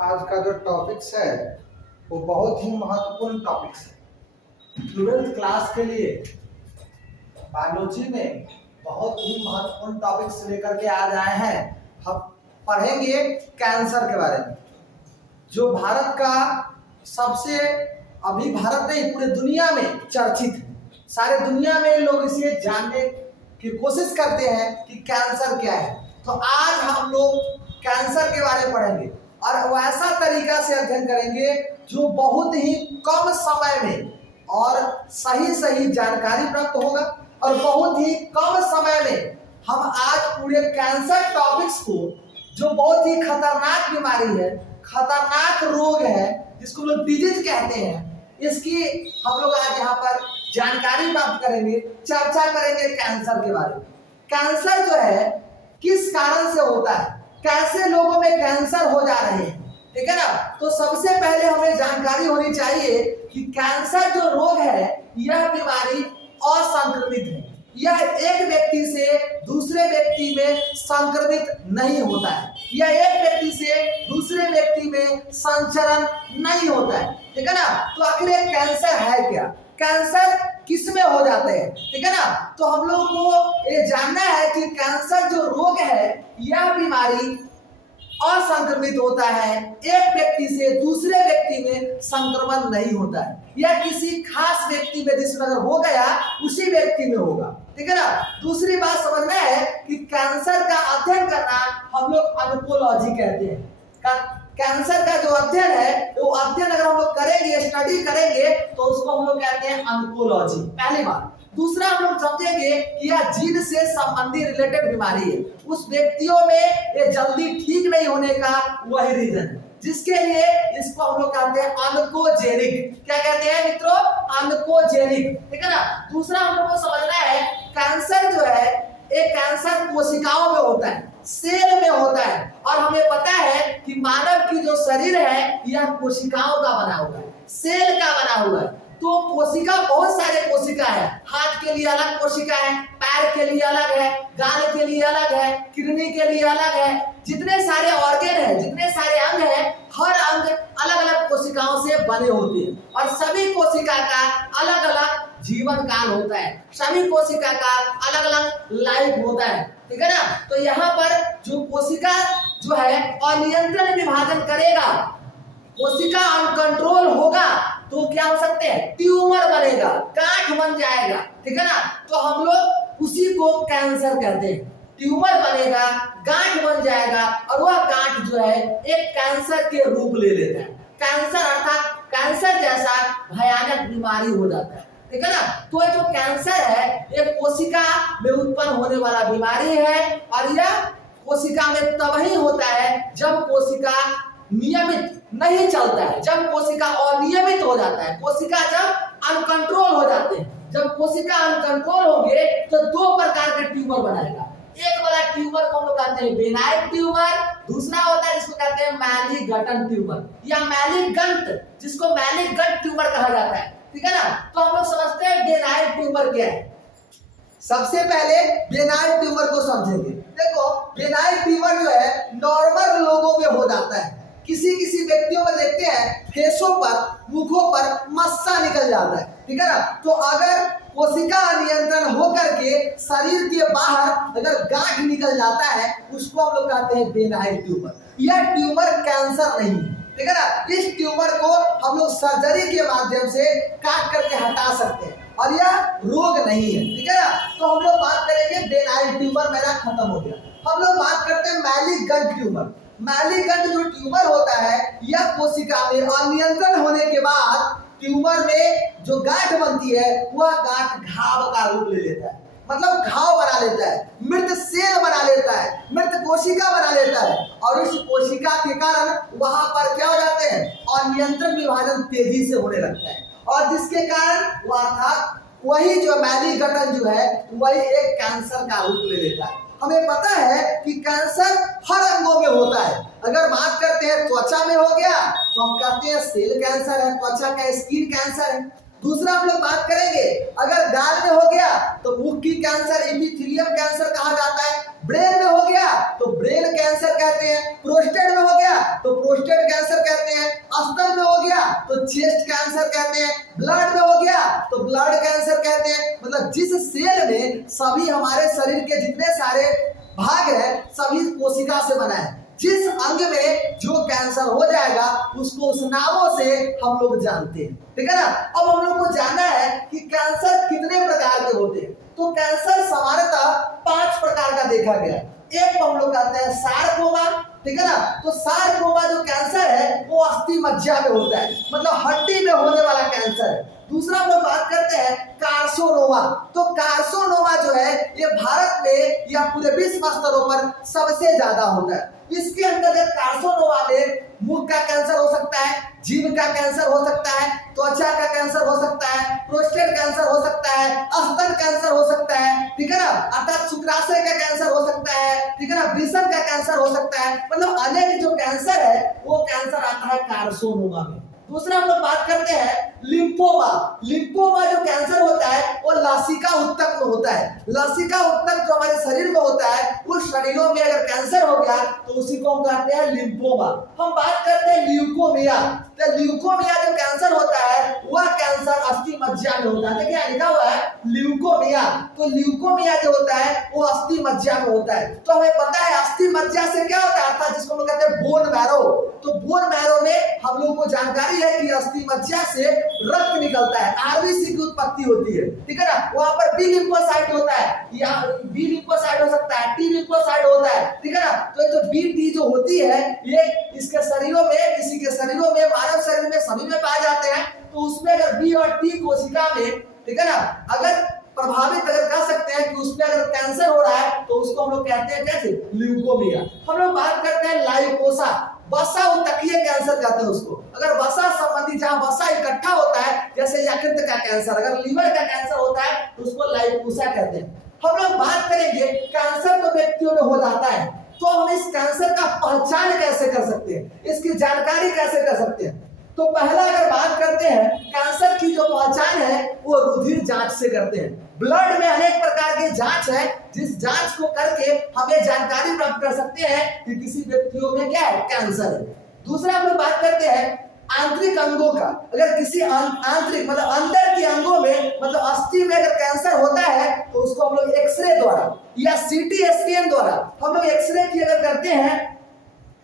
आज का जो टॉपिक्स है वो बहुत ही महत्वपूर्ण टॉपिक्स है 12th क्लास के लिए। बायोलॉजी में बहुत ही महत्वपूर्ण टॉपिक्स लेकर के आज आए हैं। हम पढ़ेंगे कैंसर के बारे में, जो भारत का सबसे, अभी भारत नहीं पूरे दुनिया में चर्चित है। सारे दुनिया में लोग इसे जानने की कोशिश करते हैं कि कैंसर क्या है। तो आज हम लोग कैंसर के बारे में पढ़ेंगे और वैसा तरीका से अध्ययन करेंगे जो बहुत ही कम समय में और सही सही जानकारी प्राप्त होगा और बहुत ही कम समय में हम आज पूरे कैंसर टॉपिक्स को, जो बहुत ही खतरनाक बीमारी है, खतरनाक रोग है, जिसको लोग डिजीज कहते हैं, इसकी हम लोग आज यहाँ पर जानकारी प्राप्त करेंगे, चर्चा करेंगे कैंसर के बारे में। कैंसर जो है किस कारण से होता है, कैसे लोगों में कैंसर हो जा रहे हैं, ठीक है ना। तो सबसे पहले हमें जानकारी होनी चाहिए कि कैंसर जो रोग है, यह बीमारी असंक्रमित है। यह एक व्यक्ति से दूसरे व्यक्ति में संक्रमित नहीं होता है। यह एक व्यक्ति से दूसरे व्यक्ति में संचरण नहीं होता है, ठीक है ना। तो आखिर कैंसर है क्या, कैंसर किस में हो जाते हैं, ठीक है ना। तो हम लोग को ये जानना है कि कैंसर जो रोग है, यह बीमारी असंक्रमित होता है, एक व्यक्ति से दूसरे व्यक्ति में संक्रमण नहीं होता है। यह किसी खास व्यक्ति में जिसमें अगर हो गया उसी व्यक्ति में होगा, ठीक है ना। दूसरी बात समझना है कि कैंसर का अध्ययन करना हम लोग ऑन्कोलॉजी कहते हैं। कैंसर का जो अध्ययन है, वो अध्ययन अगर हम लोग करेंगे, स्टडी करेंगे, तो उसको हम लोग कहते हैं ऑन्कोलॉजी, पहली बात। दूसरा हम लोग समझेंगे कि यह जीन से संबंधित रिलेटेड बीमारी है, उस व्यक्तियों में ये जल्दी ठीक नहीं होने का वही रीजन है, जिसके लिए इसको हम लोग कहते हैं ऑन्कोजेनिक। क्या कहते हैं मित्रों? ऑन्कोजेनिक, ठीक है ना। दूसरा हम लोग को समझना है कैंसर जो है, एक कैंसर कोशिकाओं में होता है, सेल में होता है, और हमें पता है कि मानव की जो शरीर है यह कोशिकाओं का बना हुआ है, सेल का बना हुआ है। तो कोशिका, बहुत सारे कोशिका है, हाथ के लिए अलग कोशिका है, पैर के लिए अलग है, गाल के लिए अलग है, किडनी के लिए अलग है। जितने सारे ऑर्गन है, जितने सारे अंग है, हर अंग अलग अलग कोशिकाओं से बने होते हैं, और सभी कोशिका का अलग अलग जीवन काल होता है, सभी कोशिका का अलग अलग लाइफ होता है, ठीक है ना। तो यहाँ पर जो कोशिका जो है अनियंत्रित विभाजन करेगा, कोशिका अनकंट्रोल होगा, तो क्या हो सकते हैं? ट्यूमर बनेगा, गांठ बन जाएगा, ठीक है ना। तो हम लोग उसी को कैंसर कहते हैं। ट्यूमर बनेगा, गांठ बन जाएगा, और वह गांठ जो है एक कैंसर के रूप ले लेता है। कैंसर अर्थात कैंसर जैसा भयानक बीमारी हो जाता है, ठीक है ना। तो ये जो कैंसर है, एक कोशिका में उत्पन्न होने वाला बीमारी है, और यह कोशिका में तब ही होता है जब कोशिका नियमित नहीं चलता है, जब कोशिका अनियमित हो जाता है, कोशिका जब अनकंट्रोल हो जाते हैं। जब कोशिका अनकंट्रोल होंगे तो दो प्रकार के ट्यूमर बनाएगा। एक वाला ट्यूमर को हम लोग कहते हैं बेनाइन ट्यूमर, दूसरा होता है जिसको कहते हैं मैलीगंट ट्यूमर, या मैलीगंट, जिसको मैलीगंट ट्यूमर कहा जाता है, ठीक है ना। तो हम लोग समझते हैं बेनाइन ट्यूमर क्या है। सबसे पहले बेनाइन ट्यूमर को समझेंगे। देखो, बेनाइन ट्यूमर जो है नॉर्मल लोगों में हो जाता है। किसी किसी व्यक्तियों में देखते हैं फेसों पर, मुखों पर मस्सा निकल जाता है, ठीक है ना। तो अगर कोशिका अनियंत्रण होकर के शरीर के बाहर अगर गांठ निकल जाता है, उसको हम लोग कहते हैं बेनाइन ट्यूमर। यह ट्यूमर कैंसर नहीं है, ठीक है ना। इस ट्यूमर को हम लोग सर्जरी के माध्यम से काट करके हटा सकते हैं, और यह रोग नहीं है, ठीक है ना। तो हम लोग बात करेंगे बेनाइन ट्यूमर, मेरा खत्म हो गया। हम लोग बात करते हैं मैलीगंट ट्यूमर। मैलीगंट जो ट्यूमर होता है, यह कोशिका में अनियंत्रण होने के बाद ट्यूमर में जो गांठ बनती है, वह गांठ घाव का रूप ले लेता है, मतलब घाव बना लेता है, मृत सेल बना लेता है, मृत कोशिका बना लेता है, और इस कोशिका के कारण वहां पर क्या हो जाते हैं? अनियंत्रित विभाजन तेजी से होने लगता है, और जिसके कारण वह अर्थात वही जो मैलीगंट जो है, वही एक कैंसर का रूप ले लेता है। हमें पता है कि कैंसर हर अंगों में होता है। अगर बात करते हैं त्वचा में हो गया, तो हम कहते हैं सेल कैंसर है, त्वचा का स्किन कैंसर है। दूसरा हम लोग बात करेंगे, अगर गाल में हो गया तो मुख की कैंसर, एपिथेलियम कैंसर कहा जाता है। ब्रेन में हो गया तो ब्रेन कैंसर कहते हैं। प्रोस्टेट में हो गया तो प्रोस्टेट कैंसर कहते हैं। स्तन में हो गया तो चेस्ट कैंसर कहते हैं। ब्लड में हो गया तो ब्लड कैंसर कहते हैं। मतलब जिस सेल में सभी हमारे शरीर के जितने सारे भाग है सभी कोशिका से बना है, जिस अंग में जो कैंसर हो जाएगा उसको उस नामों से हम लोग जानते हैं। ठीक है ना। अब हम लोग को जानना है कि कैंसर कितने प्रकार के होते हैं। तो कैंसर सामान्यतः 5 प्रकार का देखा गया है। एक हम लोग कहते हैं सारकोमा, ठीक है ना। तो सारकोमा जो कैंसर है वो अस्थि मज्जा में होता है, मतलब हड्डी में होने वाला कैंसर है। दूसरा हम लोग बात करते हैं कार्सिनोमा। तो कार्सिनोमा जो है ये भारत में या पूरे विश्व स्तरों पर सबसे ज्यादा होता है। इसके अंतर्गत कार्सिनोमा में मुख का कैंसर हो सकता है, जीभ का कैंसर हो सकता है, त्वचा का कैंसर हो सकता है, प्रोस्टेट कैंसर हो सकता है, स्तन कैंसर हो सकता है, ठीक है ना, अर्थात शुक्राशय का कैंसर हो सकता है, ठीक है ना, वृषण का कैंसर हो सकता है। मतलब अनेक जो कैंसर है वो कैंसर आता है कार्सिनोमा में। दूसरा हम लोग बात करते हैं लिम्फोमा। लिम्फोमा जो कैंसर होता है वो लसिका ऊतक में होता है। लसिका ऊतक जो हमारे शरीर में होता है उस शरीरों में अगर कैंसर हो गया तो उसी को हम कहते हैं लिम्फोमा। हम बात करते हैं ल्यूकोमिया। तो ल्यूकोमिया जो कैंसर होता है वह कैंसर अस्थि मज्जा में होता है। देखिए लिखा हुआ है ल्यूकोमिया। तो ल्यूकोमिया जो होता है वो अस्थि मज्जा में होता है। तो हमें पता है अस्थि मज्जा से क्या होता है, अर्थात जिसको हम कहते हैं बोन मैरो। तो बोन मैरो में हम लोग को जानकारी है कि अस्थि मज्जा से रक्त निकलता है, आरबीसी की उत्पत्ति होती है, ठीक है ना। वहां पर बी लिम्फोसाइट होता है, या बी लिम्फोसाइट हो सकता है, टी लिम्फोसाइट होता है, ठीक है ना। तो ये जो बी टी जो होती है ये इसके शरीरों में, किसी के शरीरों में, मानव शरीर में सभी में पाए जाते हैं। तो उसमें अगर बी और टी कोशिका में, ठीक है ना, अगर प्रभावित अगर कर सकते हैं कि उसमें अगर कैंसर हो रहा है तो उसको हम लोग कहते हैं कैसे, ल्यूकोमिया। हम लोग बात करते हैं लाइपोसा, वसा ऊतकीय कैंसर कहते हैं उसको। अगर वसा संबंधी जहां वसा इकट्ठा होता है, जैसे यकृत का कैंसर, अगर लीवर का कैंसर होता है तो उसको लाइपोसा कहते हैं। हम लोग बात करेंगे कैंसर तो व्यक्तियों में हो जाता है, तो हम इस कैंसर का पहचान कैसे कर सकते हैं, इसकी जानकारी कैसे कर सकते हैं। तो पहला अगर बात करते हैं कैंसर की जो पहचान है वो रुधिर जांच से करते हैं। ब्लड में अनेक प्रकार के जांच है, जिस जांच को करके हमें जानकारी प्राप्त कर सकते हैं कि किसी व्यक्तियों में क्या है, कैंसर है। दूसरा हम लोग बात करते हैं आंतरिक अंगों का। अगर किसी आंतरिक मतलब अंदर के अंगों में, मतलब अस्थि में अगर कैंसर होता है तो उसको हम लोग एक्सरे द्वारा या सीटी स्कैन द्वारा हम लोग एक्सरे की अगर करते हैं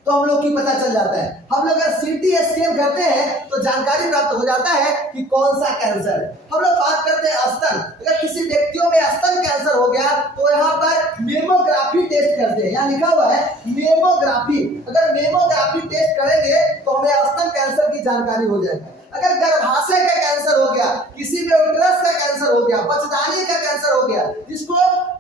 तो हम लोग की पता चल जाता है। हम लोग अगर सीटी स्कैन करते हैं तो जानकारी प्राप्त हो जाता है कि कौन सा कैंसर है। हम लोग बात करते हैं स्तन। अगर किसी व्यक्तियों में स्तन कैंसर हो गया तो यहाँ पर मेमोग्राफी टेस्ट करते हैं, यहाँ लिखा हुआ है मेमोग्राफी। अगर मेमोग्राफी टेस्ट करेंगे तो हमें स्तन कैंसर की जानकारी हो जाएगी। अगर गर्भाशय का कैंसर हो गया, किसी में उटरस का कैंसर हो गया, बच्चेदानी का कैंसर हो गया, जिसको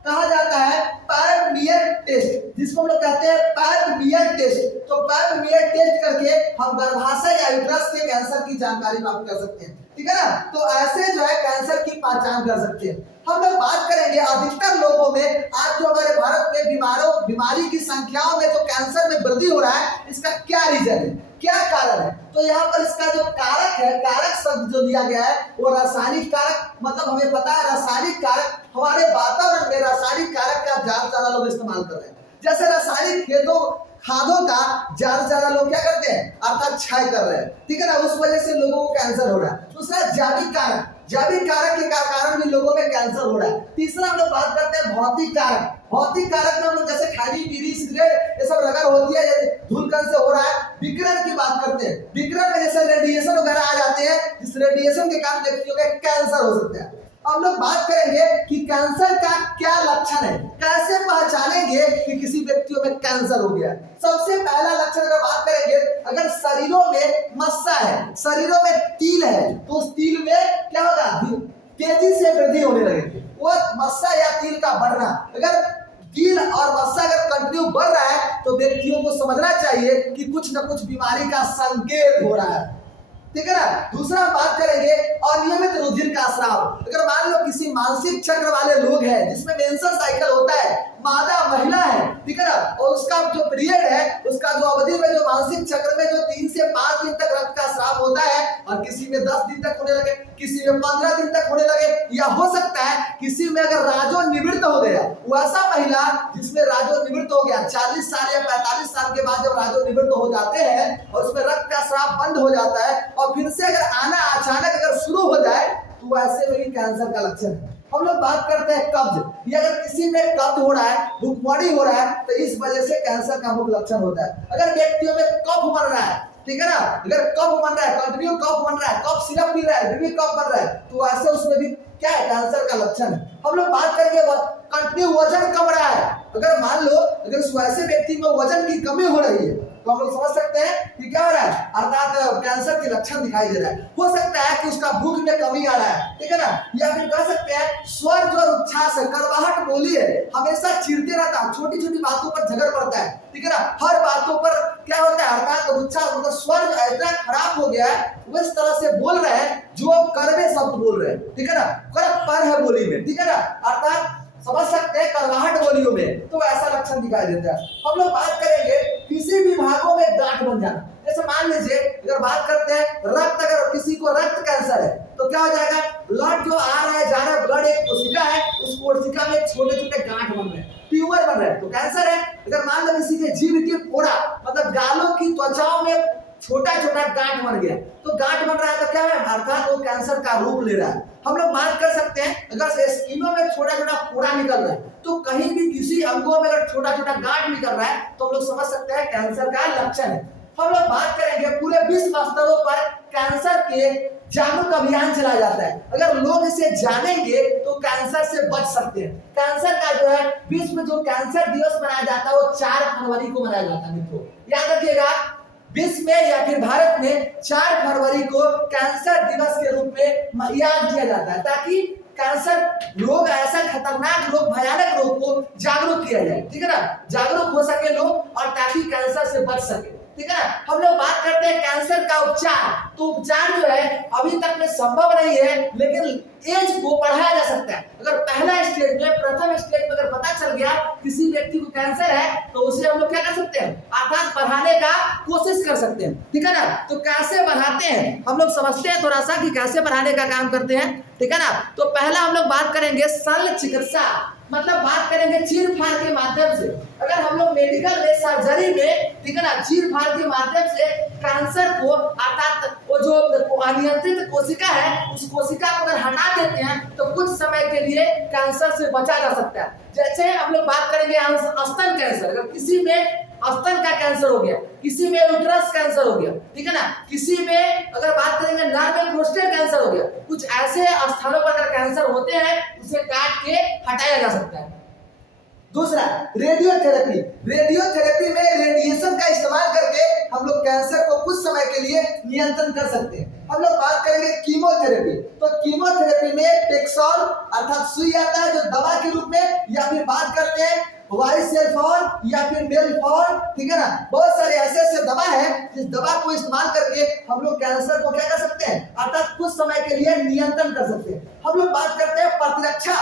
कहा जाता है पैरमियर टेस्ट, जिसको हम लोग कहते हैं पैरमियर टेस्ट। तो पैरमियर टेस्ट करके हम गर्भाशय या यूट्रस के कैंसर की जानकारी प्राप्त कर सकते हैं, ठीक है ना। तो ऐसे जो है कैंसर की पहचान कर सकते हैं। हम लोग बात करेंगे अधिकतर लोगों में आज जो हमारे भारत में बीमारी की संख्याओं में जो कैंसर में वृद्धि हो रहा है, इसका क्या रीजन है, क्या कारण है। तो यहाँ पर इसका जो कारक है, कारक शब्द जो दिया गया है वो रासायनिक कारक, मतलब हमें पता है रासायनिक कारक हमारे वातावरण में रासायनिक कारक का ज्यादा लोग इस्तेमाल कर रहे हैं। जैसे रासायनिक खादों का ज्यादा लोग क्या करते हैं, अर्थात क्षय कर रहे हैं, ठीक है ना। उस वजह से लोगों को कैंसर हो रहा है। दूसरा जैविक कारक, जैविक कारक के कारण भी लोगों में कैंसर हो रहा है। तीसरा हम लोग बात करते हैं भौतिक कारक। भौतिक कारक में हम लोग जैसे खाली बीड़ी सिगरेट ये सब अगर होती है, धूलकण से हो रहा है। विकिरण की बात करते हैं, विकिरण में जैसे रेडिएशन वगैरह आ जाते हैं, जिस रेडिएशन के कारण व्यक्तियों में कैंसर हो सकता है। हम लोग बात करेंगे कि कैंसर का क्या लक्षण है, कैसे पहचानेंगे कि किसी व्यक्तियों में कैंसर हो गया। सबसे पहला लक्षण अगर बात करेंगे, अगर शरीरों में मस्सा है, शरीरों में तिल है, तो उस तिल में क्या होगा, तेजी से वृद्धि होने लगेगी। वो मस्सा या तिल का बढ़ना, अगर तिल और मस्सा अगर कंटिन्यू बढ़ रहा है तो व्यक्तियों को समझना चाहिए कि कुछ न कुछ बीमारी का संकेत हो रहा है, ठीक है ना। दूसरा बात करेंगे अनियमित रुधिर का स्राव। अगर मान लो किसी मानसिक चक्र वाले लोग हैं जिसमें मेंस्ट्रुअल साइकिल होता है, मादा महिला है, ठीक है ना, और उसका जो पीरियड है, उसका जो अवधि में जो मानसिक चक्र में जो 3 से 5 दिन तक रक्त का स्राव होता है और किसी में 10 दिन तक होने लगे, किसी में 15 दिन तक होने लगे, या हो सकता है किसी में अगर राजोनिवृत्त हो गया, वैसा महिला जिसमें राजोनिवृत्त हो गया 40 साल या 45 साल के बाद जब राजोनिवृत्त हो जाते हैं और उसमें रक्त का स्राव बंद हो जाता है और फिर से अगर आना अचानक अगर शुरू हो जाए तो वैसे में भी कैंसर का लक्षण है। हम लोग बात करते हैं कब्ज, ये अगर किसी में कब्ज हो रहा है, भूखमरी हो रहा है, तो इस वजह से कैंसर का मुख्य लक्षण होता है। अगर व्यक्तियों में कफ बन रहा है, ठीक है ना, अगर कफ बन रहा है, कंटिन्यू कफ बन रहा है, कफ सिरप पी रहा है, फिर भी कफ बन रहा है, तो ऐसे उसमें भी क्या है, कैंसर का लक्षण है। हम लोग बात करेंगे कंटिन्यू वजन कम रहा है, अगर मान लो अगर वैसे व्यक्ति में वजन की कमी हो रही है तो हम लोग समझ सकते हैं कि क्या हो रहा है, अर्थात कैंसर के लक्षण दिखाई दे रहा है। हो सकता है कि उसका भूख में कमी आ रहा है, ठीक है ना, या फिर कह सकते हैं स्वर जो उच्छ्वास है, कड़वाहट बोली है, हमेशा चिढ़ते रहता है, छोटी छोटी बातों पर झगड़ पड़ता है, ठीक है ना, हर बातों पर क्या होता है, अर्थात उच्छ्वास मतलब स्वर इतना खराब हो गया है, वो इस तरह से बोल रहे हैं जो कड़वे शब्द बोल रहे हैं, ठीक है ना, कड़कपन है बोली में, ठीक है ना, अर्थात समझ सकते हैं कड़वाहट बोलियों में, तो ऐसा लक्षण दिखाई देता है। हम लोग बात करेंगे किसी भी भागों में गांठ बन जाना, जैसे मान लीजिए अगर बात करते हैं रक्त, अगर किसी को रक्त कैंसर है तो क्या हो जाएगा, ब्लड जो आ रहा है जा रहा है, ब्लड एक कोशिका है, उस कोशिका में छोटे छोटे गांठ बन रहे हैं, ट्यूमर बन रहे हैं, तो कैंसर है। अगर मान लो किसी के जीभ के फोड़ा मतलब गालों की त्वचाओं में छोटा छोटा गांठ बन गया, तो गांठ बन रहा है तो क्या है, अर्थात वो कैंसर का रूप ले रहा है। हम लोग बात कर सकते हैं अगर स्किनों में छोटा छोटा फोड़ा निकल रहा है, तो कहीं भी किसी अंगों में अगर छोटा छोटा गांठ निकल रहा है तो हम लोग समझ सकते हैं कैंसर का लक्षण है। हम लोग बात करेंगे पूरे विश्व स्तरों पर कैंसर के जागरूक अभियान चलाया जाता है, अगर लोग इसे जानेंगे तो कैंसर से बच सकते हैं। कैंसर का जो है विश्व जो कैंसर दिवस मनाया जाता है वो 4 फरवरी को मनाया जाता है। मित्रों याद रखिएगा, विश्व में या फिर भारत में 4 फरवरी को कैंसर दिवस के रूप में याद किया जाता है, ताकि कैंसर रोग, ऐसा खतरनाक रोग, भयानक रोग को जागरूक किया जाए, ठीक है ना, जागरूक हो सके लोग और ताकि कैंसर से बच सके, ठीक है ना। हम लोग बात करते हैं कैंसर का उपचार, तो उपचार जो है अभी तक में संभव नहीं है, लेकिन एज को बढ़ाया जा सकता है। अगर पहला स्टेज में, प्रथम स्टेज में अगर पता चल गया किसी व्यक्ति को कैंसर है तो उसे हम लोग क्या कर सकते हैं, अर्थात बढ़ाने का कोशिश कर सकते हैं, ठीक है ना। तो कैसे बढ़ाते हैं हम लोग समझते हैं थोड़ा सा कि कैसे बढ़ाने का काम करते हैं, ठीक है ना। तो पहला हम लोग बात करेंगे शल्य चिकित्सा, मतलब बात करेंगे चीर फाड़ के माध्यम से। अगर हम लोग मेडिकल में, सर्जरी में, ठीक है ना, चीर फाड़ के माध्यम से कैंसर को, अर्थात वो जो अनियंत्रित कोशिका है उस कोशिका को अगर हटा देते हैं तो कुछ समय के लिए कैंसर से बचा जा सकता है। जैसे हम लोग बात करेंगे स्तन कैंसर, अगर किसी में स्तन का कैंसर हो गया, किसी में यूट्रस कैंसर हो गया, ठीक है ना, किसी में अगर बात करेंगे नर में प्रोस्टेट कैंसर हो गया, कुछ ऐसे स्थानों पर अगर कैंसर होते हैं उसे काट के हटाया जा सकता है। दूसरा रेडियोथेरेपी, रेडियोथेरेपी में रेडिएशन का इस्तेमाल करके हम लोग कैंसर को कुछ समय के लिए नियंत्रण कर सकते हैं। हम लोग बात करेंगे कीमोथेरेपी, तो कीमोथेरेपी में टेक्सोल अर्थात सुई आता है जो दवा के रूप में, या फिर बात करते हैं वाइसेल्फॉन या फिर मेलफॉन, ठीक है ना, बहुत सारे ऐसे ऐसे दवा है जिस दवा को इस्तेमाल करके हम लोग कैंसर को क्या कर सकते हैं, अर्थात कुछ समय के लिए नियंत्रण कर सकते हैं। हम लोग बात करते हैं प्रतिरक्षा,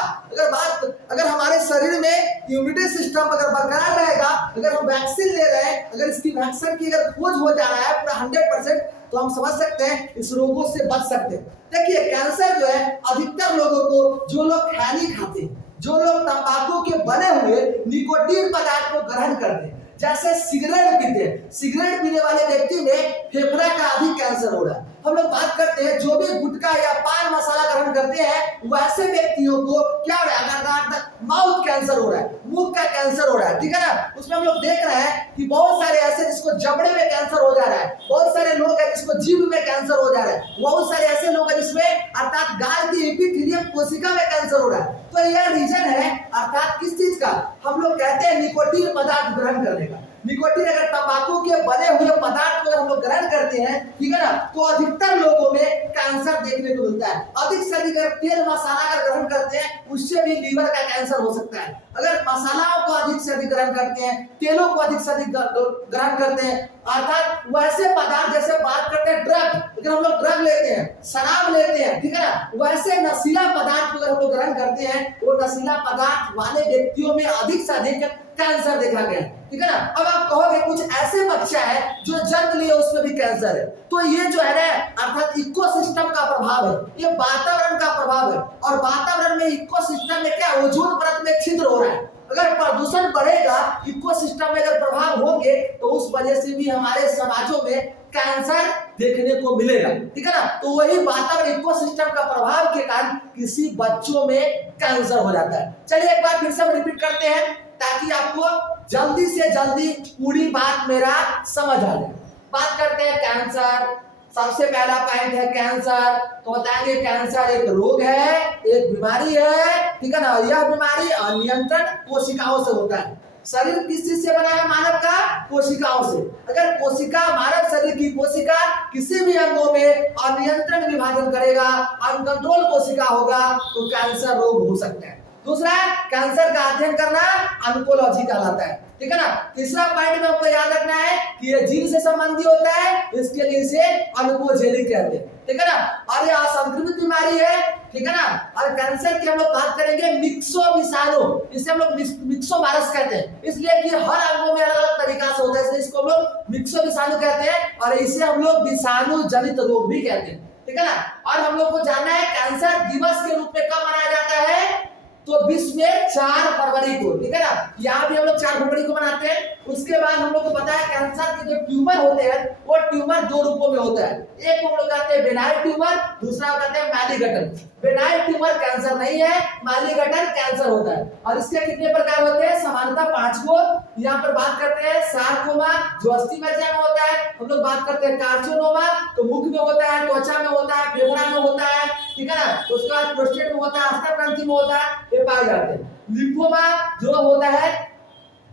अगर हमारे शरीर में इम्यूनिटी सिस्टम अगर बरकरार रहेगा, अगर हम वैक्सीन ले रहे हैं, अगर इसकी वैक्सीन की अगर खोज हो जा रहा है पूरा 100%, तो हम समझ सकते हैं इस रोगों से बच सकते हैं। देखिए कैंसर जो है अधिकतर लोगों को, जो लोग खैनी खाते हैं, जो लोग तंबाकू के बने हुए निकोटीन पदार्थ को ग्रहण करते हैं, जैसे सिगरेट पीते हैं, सिगरेट पीने वाले व्यक्ति में फेफड़ा का अधिक कैंसर हो रहा है। हम लोग बात करते हैं जो भी गुटखा या पान मसाला ग्रहण करते हैं वैसे व्यक्तियों को क्या हो रहा है, माउथ कैंसर हो रहा है, मुंह का कैंसर हो रहा है, ठीक है ना। उसमें हम लोग देख रहे हैं कि बहुत सारे ऐसे जिसको जबड़े में कैंसर हो जा रहा है, बहुत सारे लोग हैं जिसको जीभ में कैंसर हो जा रहा है, बहुत सारे ऐसे लोग हैं जिसमें अर्थात गाल की एपिथेलियम कोशिका में कैंसर हो रहा है। तो यह रीजन है अर्थात किस चीज का, हम लोग कहते हैं निकोटीन पदार्थ ग्रहण करने का। निकोटीन अगर तंबाकू के बने हुए पदार्थ को हम लोग ग्रहण करते हैं, ठीक है ना, तो अधिकतर लोगों में कैंसर देखने को मिलता है। अधिक से अधिक अगर तेल मसाला अगर ग्रहण करते हैं उससे भी लीवर का कैंसर हो सकता है। अगर मसालाओं को अधिक से अधिक ग्रहण करते हैं, तेलों को अधिक से अधिक ग्रहण करते हैं, अर्थात वैसे पदार्थ, जैसे बात करते हैं ड्रग, अगर हम लोग ड्रग लेते हैं, शराब लेते हैं, ठीक है ना, वैसे नशीला पदार्थ को अगर हम लोग ग्रहण करते हैं वो नशीला पदार्थ वाले व्यक्तियों में अधिक से अधिक कैंसर देखा गया है, ठीक है ना। अब आप कहोगे कुछ ऐसे बच्चा है जो जन्म लिए उसमें भी कैंसर है, तो ये जो है ना अर्थात इकोसिस्टम का प्रभाव है, ये वातावरण का प्रभाव है। और वातावरण में इकोसिस्टम में क्या ओजोन परत में छिद्र हो रहा है, अगर प्रदूषण बढ़ेगा इकोसिस्टम में अगर प्रभाव होंगे तो उस वजह से भी हमारे समाजों में कैंसर देखने को मिलेगा, ठीक है ना। तो वही वातावरण इकोसिस्टम का प्रभाव के कारण किसी बच्चों में कैंसर हो जाता है। चलिए एक बार फिर से रिपीट करते हैं ताकि आपको जल्दी से जल्दी पूरी बात मेरा समझ आ जाए। बात करते हैं कैंसर। सबसे पहला पॉइंट है कैंसर, तो बताएंगे कैंसर एक रोग है, एक बीमारी है, ठीक है ना। यह बीमारी अनियंत्रित कोशिकाओं से होता है। शरीर किस चीज से बना है मानव का? कोशिकाओं से। अगर कोशिका मानव शरीर की कोशिका किसी भी अंगों में अनियंत्रित विभाजन करेगा, अनकंट्रोल कोशिका होगा, तो कैंसर रोग हो सकता है। दूसरा, कैंसर का अध्ययन करना ऑन्कोलॉजी कहलाता है, ठीक है ना। तीसरा पॉइंट में आपको याद रखना है कि ये जीन से संबंधी होता है, इसके लिए इसे ऑन्कोजेनिक कहते हैं, ठीक है ना। और ये असंक्रमित बीमारी है, ठीक है ना। और कैंसर की हम लोग बात करेंगे मिक्सो विषाणु, इसे हम लोग मिक्सो वायरस कहते हैं, इसलिए कि हर अंगों में अलग अलग तरीका से होता है, इसलिए इसको हम लोग मिक्सो विषाणु कहते हैं। और इसे हम लोग विषाणु जनित रोग भी कहते हैं, ठीक है ना। और हम लोग को जानना है कैंसर दिवस के रूप में कब मनाया जाता है, तो विश्व में 4 फरवरी को, ठीक है ना। यहाँ भी हम लोग 4 फरवरी को मनाते हैं। उसके बाद हम लोग को पता है कैंसर के जो ट्यूमर होते हैं वो ट्यूमर 2 रूपों में होता है। एक को हम लोग कहते हैं बेनाइन ट्यूमर, दूसरा कहते हैं मैलीगटन। बेनाइन ट्यूमर कैंसर नहीं है, मैलीगटन कैंसर होता है। और इसके कितने प्रकार होते हैं? सामान्यतः 5 को। यहाँ पर बात करते हैं सार्कोमा जो अस्थि मज्जा में होता है, हम लोग बात करते हैं कार्सिनोमा तो मुख में होता है, त्वचा में होता है, फेफड़ा में होता है, ठीक है ना। उसके बाद प्रोस्टेट में होता है, स्तन ग्रंथि में होता है, ये पाए जाते हैं। लिम्फोमा जो होता है,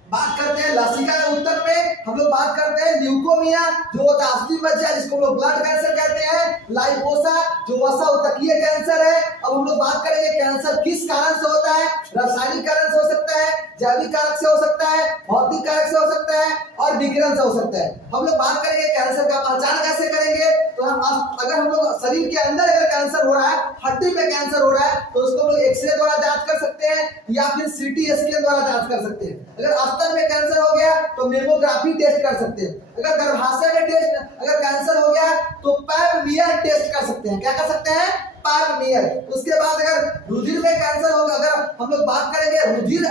बात करते हैं लसिका उत्तर में, हम लोग बात करते हैं ल्यूकोमिया जो होता है अस्थि मज्जा जिसको हम लोग ब्लड कैंसर कहते हैं, लाइपोसा जो वसा उत्तकीय कैंसर है। अब हम लोग बात करेंगे कैंसर किस कारण से होता है, रासायनिक कारण से हो सकता है, जैविक कारक से हो सकता है, भौतिक कारक से हो सकता है और विकिरण से हो सकता है। हम लोग बात करेंगे कैंसर का पहचान कैसे करेंगे, तो अगर हम लोग शरीर के अंदर अगर कैंसर हो रहा है, हड्डी में कैंसर हो रहा है, तो उसको हम लोग एक्सरे द्वारा जांच कर सकते हैं या फिर सीटी स्कैन द्वारा जांच कर सकते हैं। अगर में कैंसर हो गया तो मेमोग्राफी टेस्ट कर सकते हैं। अगर गर्भाशय में अगर कैंसर हो गया तो पैपमियर टेस्ट कर सकते हैं। क्या कर सकते हैं? पैपमियर। उसके बाद अगर रुधिर में कैंसर होगा, अगर हम लोग बात करेंगे रुधिर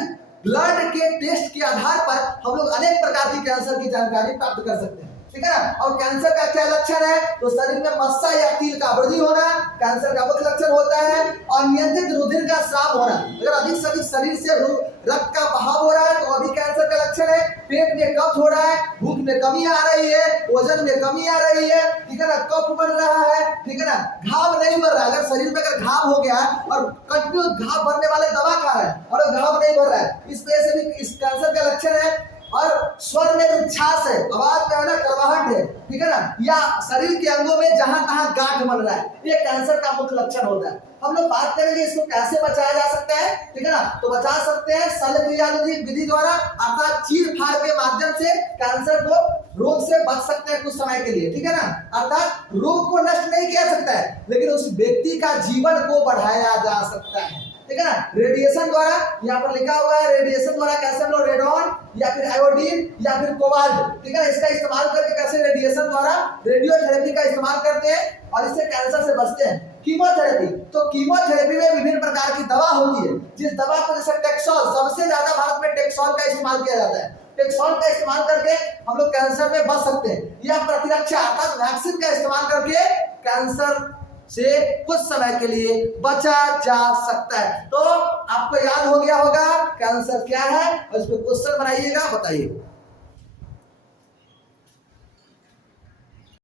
ब्लड के टेस्ट के आधार पर हम लोग अनेक प्रकार की कैंसर की जानकारी प्राप्त कर सकते हैं, ठीक है ना। और कैंसर का क्या लक्षण है, तो शरीर में मस्सा या तिल का वृद्धि होना कैंसर का मुख्य लक्षण होता है। और नियंत्रित रुधिर का स्राव होना, अगर अधिक से अधिक शरीर से रक्त का बहाव हो रहा है तो अभी कैंसर का लक्षण है। पेट में कफ हो रहा है, भूख में कमी आ रही है, वजन में कमी आ रही है, ठीक है ना, कफ बढ़ रहा है, ठीक है ना, घाव नहीं बढ़ रहा है। अगर शरीर में अगर घाव हो गया और कंटिन्यू घाव भरने वाले दवा खा रहे हैं और घाव नहीं भर रहा है, इस वजह से भी इस कैंसर का लक्षण है। और स्वर में उच्छ्वास है, आवाज में ना करवाहट है, ठीक है ना, या शरीर के अंगों में जहां तहां गांठ बन रहा है, ये कैंसर का मुख्य लक्षण होता है। हम लोग बात करेंगे इसको कैसे बचाया जा सकता है, ठीक है ना। तो बचा सकते हैं शल्यक्रियाविधि विधि द्वारा, अर्थात चीर फाड़ के माध्यम से कैंसर को रोग से बच सकते हैं कुछ समय के लिए, ठीक है ना। अर्थात रोग को नष्ट नहीं किया सकता है लेकिन उस व्यक्ति का जीवन को बढ़ाया जा सकता है, ठीक है ना। रेडिएशन द्वारा, यहाँ पर लिखा हुआ है रेडिएशन द्वारा कैसे हम लोग रेडॉन या फिर आयोडीन या फिर कोबाल्ट, ठीक है, इसका इस्तेमाल करके कैसे रेडिएशन द्वारा रेडियोथेरेपी का इस्तेमाल करते हैं और इससे कैंसर से बचते हैं। कीमोथेरेपी, तो कीमोथेरेपी में विभिन्न प्रकार की दवा होती है, जिस दवा को जैसे टेक्सोल, सबसे ज्यादा भारत में टेक्सोल का इस्तेमाल किया जाता है। टेक्सोल का इस्तेमाल करके हम लोग कैंसर में बच सकते हैं, या प्रतिरक्षा अर्थात वैक्सीन का इस्तेमाल करके कैंसर से कुछ समय के लिए बचा जा सकता है। तो आपको याद हो गया होगा कैंसर क्या है और इस पे क्वेश्चन बनाइएगा, बताइए।